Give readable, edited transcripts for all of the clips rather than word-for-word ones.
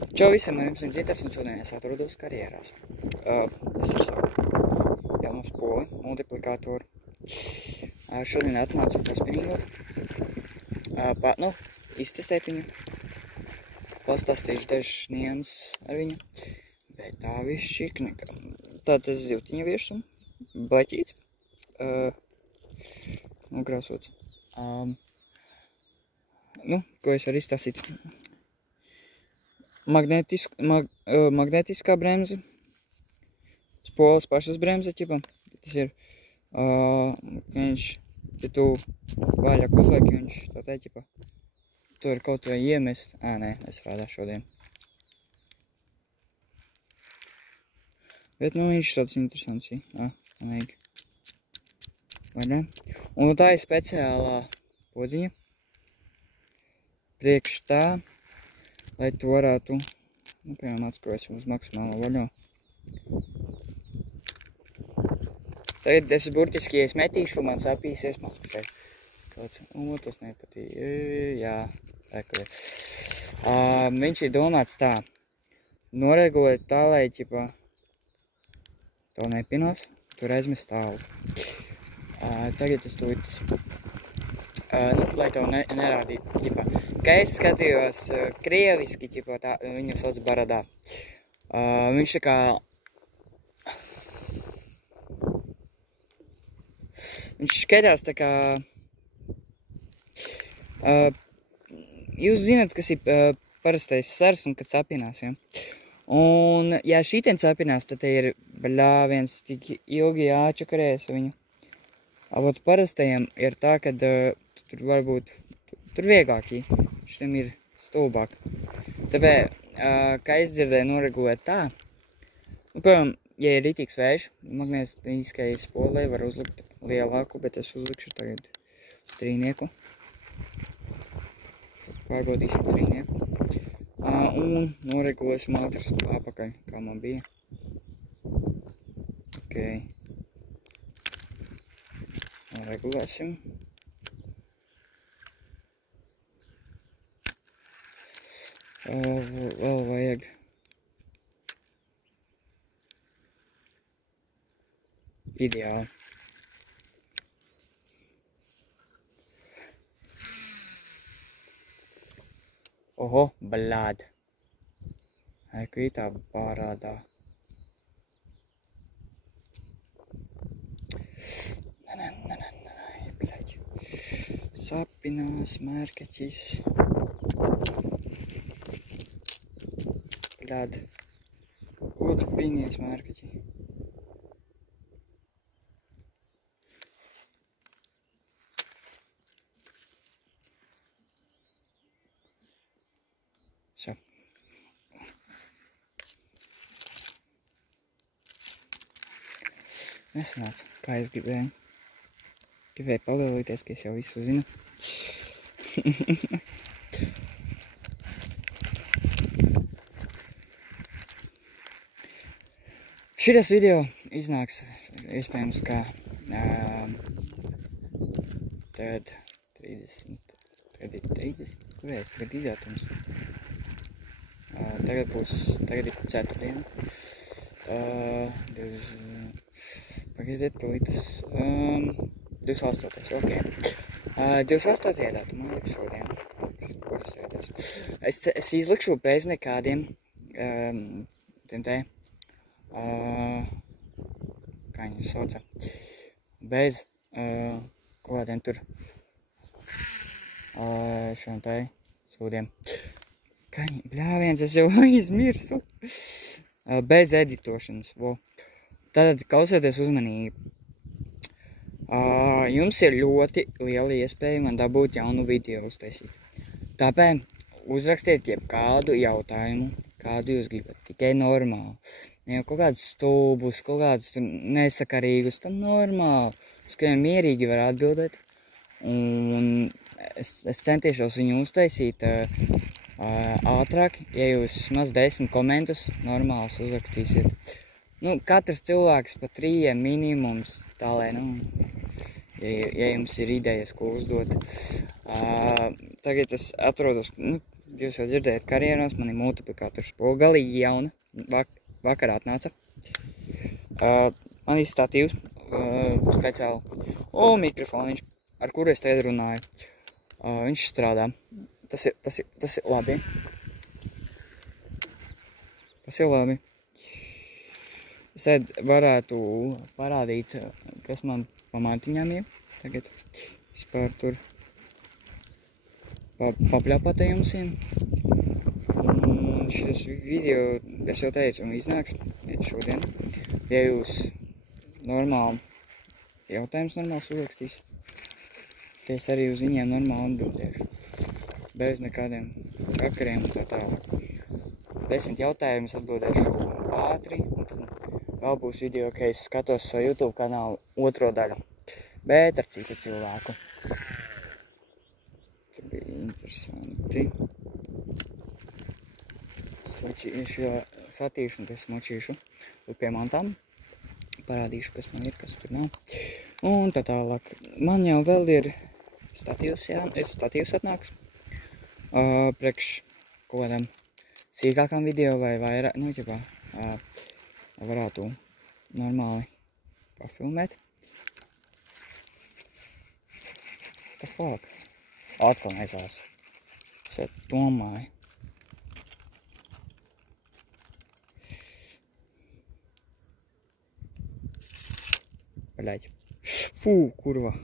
Čau visiem, ar jums ir Dzitars, un šodien es atrodos karjerās. Tas ir savu jaunu spoli, multiplikātoru. Šodien atnācu paspinīgot. Iztestēt viņu. Pastāstīšu dažas nianses ar viņu. Bet tā viss šikneka. Tātad zivtiņa virsum, blaķīts, nokrāsots. Ko es varu izstāstīt? Magnētiskā bremze, spoles pašas bremze, ķipa. Tas ir, viņš, ja tu vaļāk uzlieki, viņš tā te, ķipa, tu var kaut vai iemest. Nē, nestrādā šodien. Bet, viņš tāds interesants, manīgi. Vaļā. Un tā ir speciālā podziņa. Priekš tā, lai tu varētu, piemēram, atskrojas uz maksimālo vaļo. Tagad es burtiski, ja es metīšu, man sapīsies, man šeit kāds, tas nepatīk, jā, rekurē. Viņš ir domāts tā, noregulēt tā, lai, ķipa, to nepinās, tur aizmest tālu. Tagad es tūlītis, lai tev nerādītu, ķipa. Kā es skatījos krieviski, ķipa, tā, viņu sauc Baradā. Viņš tā kā... Viņš skatās tā kā... Jūs zināt, kas ir parastais sars un kad sapinās, ja? Un, ja šitien sapinās, tad te ir bļāviens tik ilgi jāčakarēs viņu. Avot parastajiem ir tā, kad tur varbūt... Tur vieglākī, šitiem ir stulbāk. Tāpēc, kā es dzirdēju, noregulēt tā, piemēram, ja ir ritīgs vējš, magnētiskai spolei var uzlikt lielāku, bet es uzlikšu tagad uz trīnieku. Pārbaudīsim trīnieku. Un noregulēsim ātras apakaļ, kā man bija. Ok. Noregulēsim. Vēl vajag ideāli. Oho, bļād. Kā tā pārādā. Bļād. Sapinās mērkeķis. Bļād. Ko tu pinies mērkeķi? So. Nesanāca, kā es gribēju. Gribēju palielīties, ka es jau visu zinu. Šitas video iznāks, iespējams, kā tagad 30, kurēs, tagad izdātums. Tagad ir ceturtdiena. Pagaidiet, tūlītas, 28. ok. 28. datumā ir šodien. Es izlikšu bez nekādiem, tiem te, kā viņus sauca, bez kādiem tur šiem te sūdiem. Kā viņi, bļāviens, es jau izmirsu. Bez editošanas, vo. Tātad klausieties uzmanīgi. Jums ir ļoti liela iespēja man dabūt jaunu video uztaisīt. Tāpēc uzrakstiet jebkādu jautājumu, kādu jūs gribat, tikai normāli. Ja kaut kādus stulbus, kaut kādus nesakarīgus, tad normāli. Uz kādiem mierīgi var atbildēt. Un es centīšos viņu uztaisīt ātrāk, ja jūs maz 10 komentus normāls uzrakstīsiet. Katrs cilvēks pa 3 minimums, tā lai, ja jums ir idejas, ko uzdot. Tagad es atrodos, jūs jau dzirdējat karjeros, man ir multiplikātors spola, galīgi jauna, vakar atnāca. Man ir statīvs, speciāli, un mikrofoniņš, ar kuru es tagad runāju. Viņš strādā. Tas ir labi. Tas ir labi. Es tad varētu parādīt, kas man pa mantiņām ir. Tagad vispār tur papļāpāt jums. Šis video, es jau teicu, iznāks šodien. Ja jūs normāli jautājums normāls uzrakstīs, tad es arī uz viņiem normāli atbildēšu. Bez nekādiem čakariem un tā tālāk. 10 jautājumus atbildēšu ātri, un tad vēl būs video, ka es skatos savu YouTube kanālu otro daļu, bet ar citu cilvēku. Tas bija interesanti. Satīšu un tas močīšu pie mantām. Parādīšu, kas man ir, kas tur nav. Un tā tālāk. Man jau vēl ir statīvs atnāks. Priekš kaut kādām sīkākām video vai vairāk, nu, ķipā, varētu normāli pafilmēt. The fuck? Atkal nezās. Es jau domāju. Paļaļ. Fū, kurva.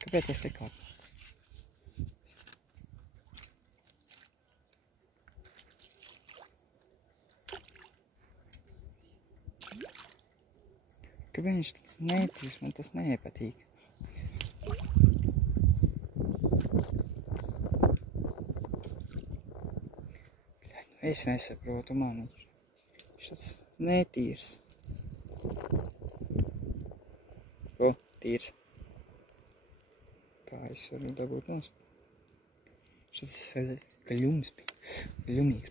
Kāpēc tas te kāds? Kāpēc viņš tas nepīs? Man tas nepatīk. Es nesaprotu, man viņš tāds netīrs. Ko? Tīrs. Tā es varu dabūt nost. Šis gaļums bija. Gaļumīgs.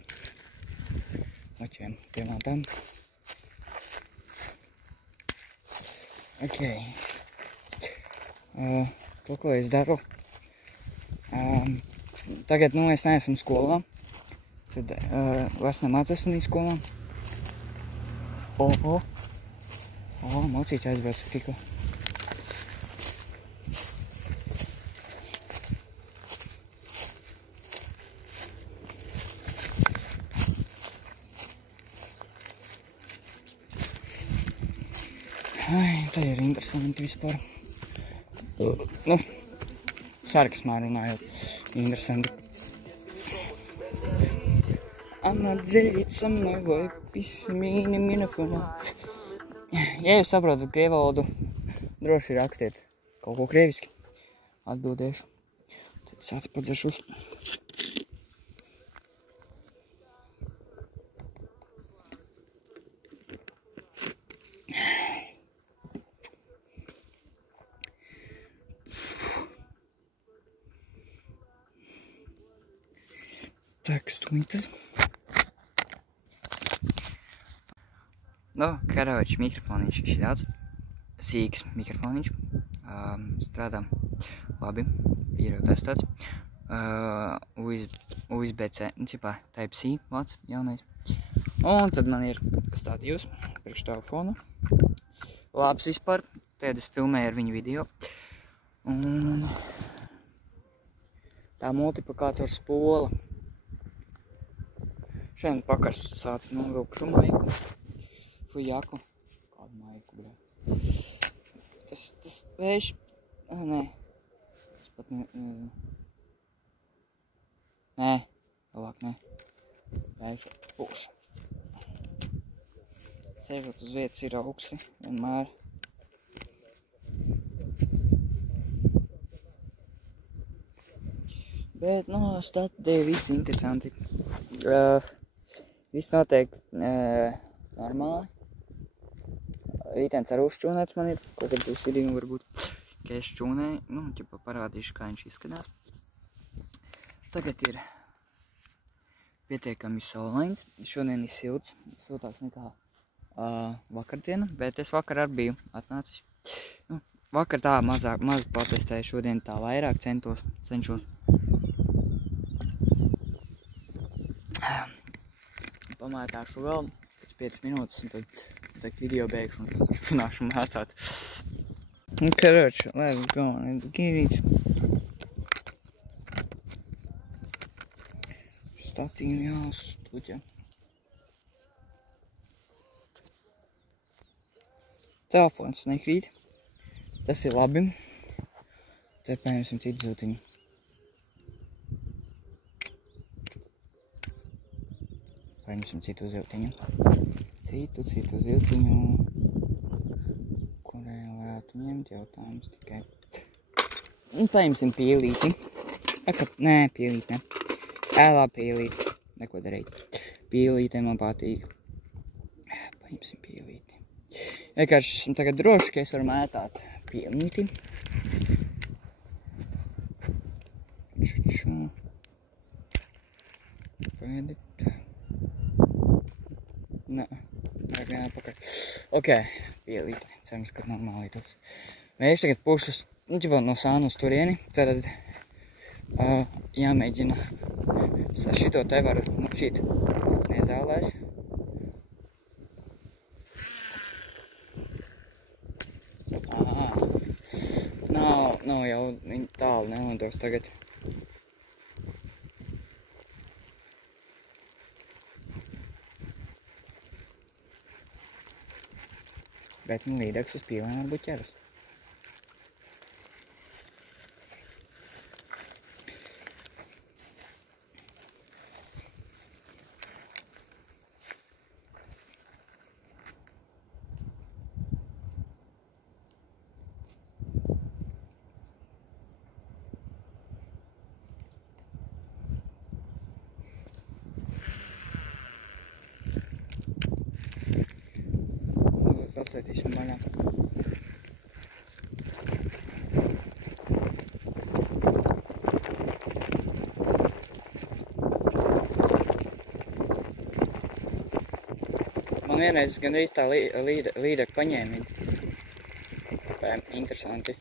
Očiem pie mantām. Ok. To, ko es daru. Tagad, nu, es neesmu skolā. Tad vairs nemācos un skolā. Mocīts aizbrauc tikko. Tā ir interesanti vispār. Nu, sarkasmā runājot. Interesanti. Atdzeļīt sa mной vai pismīni minofonu. Ja jūs saprotat krievu valodu, droši rakstiet kaut ko krieviski. Atbildēšu. Tad es atpadzešos. Так, стойте. Nu, karoči, mikrofoniņš ir daudz. Sīks mikrofoniņš. Strādā labi. Ir jau testēts. USB-C, nu, ķipā, Type-C vāc jaunais. Un tad man ir statīvs priekš telefonu. Labs vispār. Tad es filmēju ar viņu video. Un tā multiplikātors spola. Šeit pakarst sāti novilkšu maiku. Fujaku. Kādu maiku, bļā. Tas vējš... Nē. Tas pat ne... Nē. Labāk, nē. Vējš pūš. Sēžot uz vietas ir augsti. Vienmēr. Bet, nu, statē viss interesanti. Viss noteikti normāli. Rītens ar uzšķūnēts man ir, kaut kad būs video varbūt, ka es šķūnēju, nu, ķipa parādīšu, kā viņš izskatās. Tagad ir pietiekami saulains, šodien ir silts, siltāks nekā vakardiena, bet es vakar arī biju atnācis. Nu, Vakar tā maz patestēju, šodien tā vairāk cenšos. Pamētāšu vēl pēc 5 minūtes, un tad video beigšu, un tad runāšu mētāt. Короче, let's go and get it. Statīm jāstuģa. Telefons nekrīt. Tas ir labi. Te paņemsim citu ziltiņu. Paņemsim citu ziltiņu. Citu ziltiņu. Kurai varētu ņemt jautājums tikai. Un paņemsim pielīti. Nē, pielīti ne. Ēlā pielīti. Neko darīt. Pielīte man patīk. Paņemsim pielīti. Vienkārši esmu tagad droši, ka es varu mētāt pielīti. Čuču. Pagaidīt. Nē. Vajag vienā pakaļ. Ok, pielīte. Cerams, ka normāli tos. Mēs tagad pušus, no sānu uz turieni. Tad jāmēģina. Šito te varu mušīt nezālēs. Nav jau viņi tālu nelidos tagad. Bet līdeks uz pīlēm varbūt ķeras. Atslētīsim vaļā. Man vienreiz gandrīz tā līdeka paņēma. Interesanti.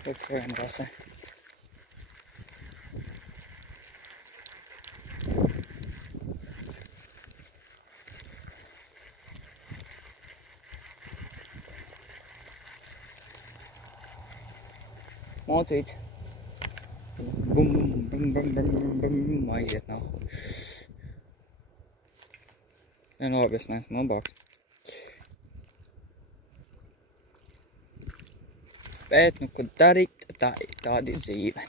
Тут projām rasē. Mocīt. Bum, aiziet nav. Labi, es neesmu nobāks. Bet, ko darīt, tāda ir dzīve.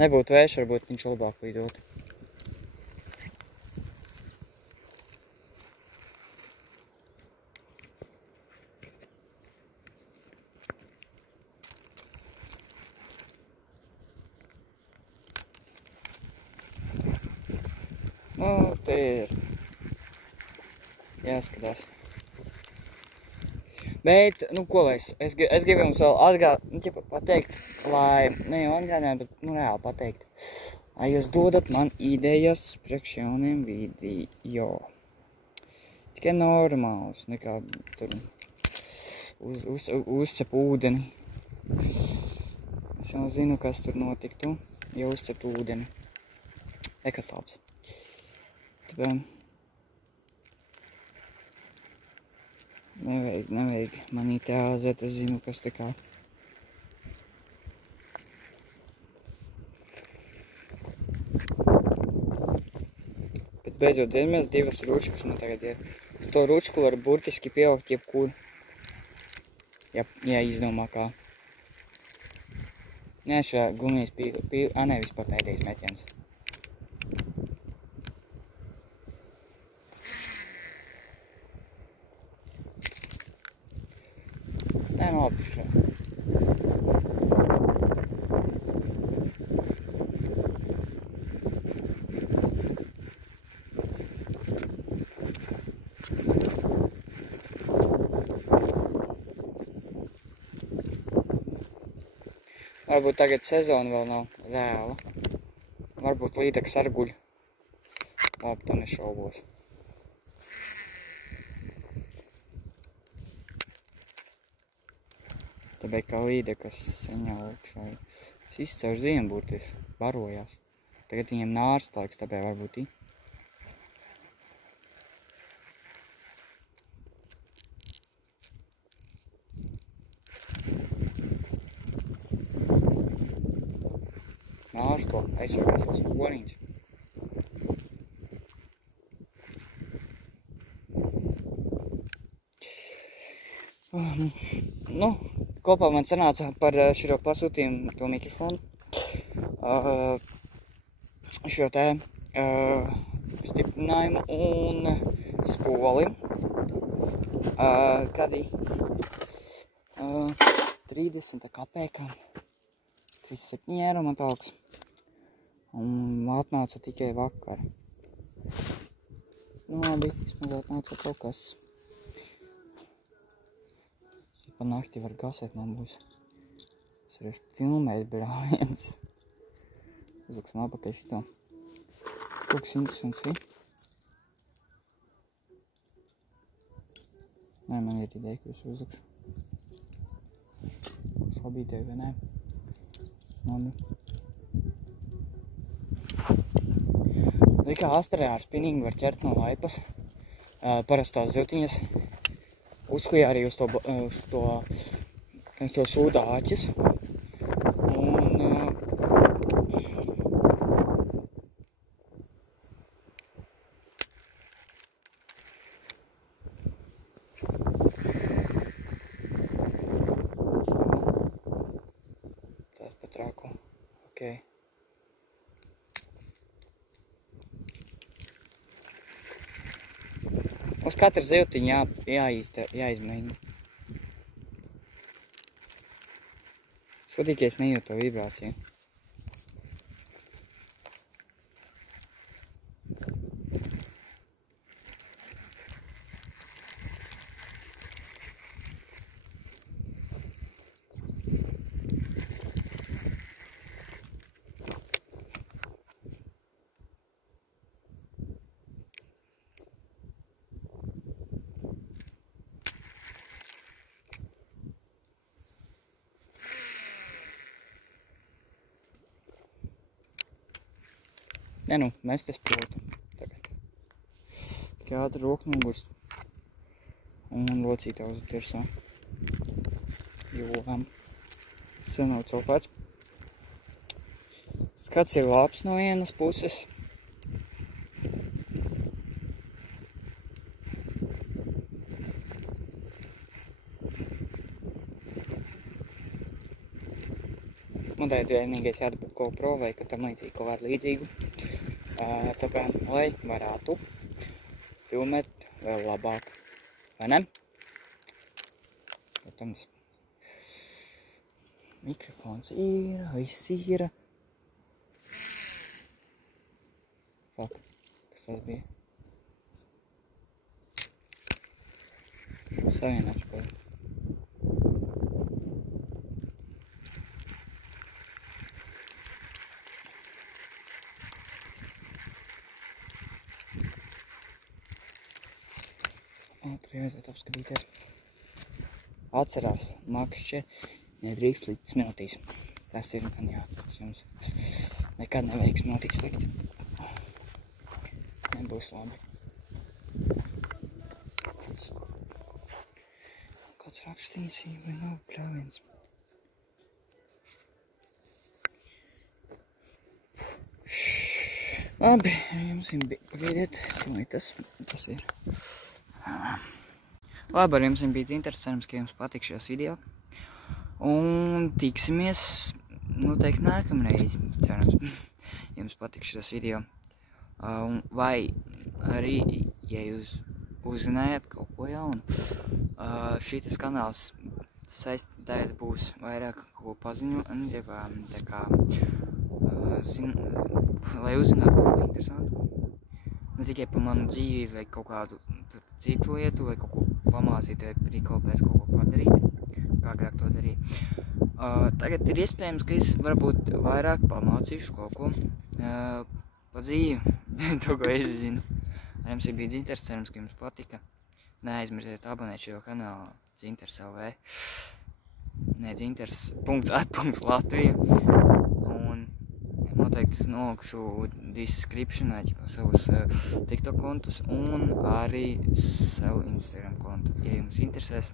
Nebūtu vējš, varbūt viņš labāk lidot. Te ir jāskatās. Bet, ko lai es gribu jums vēl pateikt, lai, ne jau atgādināt, bet, reāli pateikt, lai jūs dodat man idejas priekš jauniem video. Tikai normāls, nekā tur uzcep ūdeni. Es jau zinu, kas tur notiktu, ja uzcep ūdeni. Nekas labs. Tāpēc nevajag manī te āzēt, es zinu, kas te kā. Bet beidzot, vienmēr divas ručkas man tagad ir. Es to ručku varu burtiski pieaugt jebkur. Ja izdomā kā. Nē, šā gumijas ne, vispār pēdējais metiens. Labi šā. Varbūt tagad sezona vēl nav reāla. Varbūt līdeks ar guļ. Labi, tam es šaubos. Tāpēc kā līdekas seņā augšā. Es izcaur ziemburtis, barojās. Tagad viņiem nārst laiks, tāpēc varbūt i. Nāšu to aizsargās savus skoliņus. Nu, kopā man sanāca par širo pasūtījumu to mikrofonu. Šo te stiprinājumu un spoli. Kādī 30 kapēkām. 37 eiro man talks. Un atnāca tikai vakar. Nu labi, vismaz atnāca kaut kas. Pa nakti var gasēt, man būs. Es varēšu filmēt brāliens. Uzliksim apakaļ šito. Kaut kas interesants, vi? Nē, man ir ideja, ka es uzlikšu. Es labi ideju, vai nē? Labi. Likā astrē ar spinningu var ķert no laipas. Parastās zivtiņas. Uzkujā arī uz to sūda āķis. Un tās pat rāko. Okay. Uz katru zivtiņu jāizmēģina. Sūdīgi, es nejūtu to vibrāciju. Nē, nu, mest es protu tagad. Tikai ātri roku nogurst. Un locītā uz tirsā. Jo sen nav copēts. Skats ir labs no vienas puses. Man tā ir vienīgais jādabū GoPro vai ka tam līdzīgi kaut kādu līdzīgu. Tāpēc, lai varētu filmēt vēl labāk, vai ne? Protams, mikrofons ir, viss ir. Fuck, kas tas bija? Savienāšu kaut. Ātri vajadzētu apskatīties. Atcerās, makšķi nedrīkst likt smiltīs. Tas ir man jāatceras jums. Nekad nevajag smiltīs likt. Nebūs labi. Kāds rakstījis, vai nav pļāviens. Labi, jums bija pagaidiet, skamai tas ir. Labi, ar jums bija interesants, ka jums patīk šajās video. Un tiksimies noteikti nākamreiz, cerams, jums patīk šajās video. Vai arī, ja jūs uzzinājāt kaut ko jaunu, šitas kanāls tagad būs vairāk ko paziņu, lai uzzinātu kaut ko interesantu. Ne tikai par manu dzīvi vai kaut kādu citu lietu, vai kaut ko pamācīt, vai prikopēt kaut ko padarīt, kā agrāk to darīja. Tagad ir iespējams, ka es varbūt vairāk pamācīšu kaut ko pa dzīvi, to, ko es zinu. Ar jums bija Dzinters, cerams, ka jums patika. Neaizmirsiet abonēt šo kanālu Dzinters LV. Dzinters.at.Latvija. Un noteikti es nolikšu descriptionā savus TikTok kontus un arī savu Instagram kontu. Ja jums interesēs,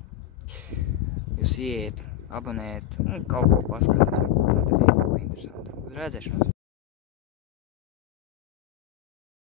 jūs ieiet, abonēt un kaut ko paskatās, varbūt tā tad ir kaut ko interesantu. Uz redzēšanos!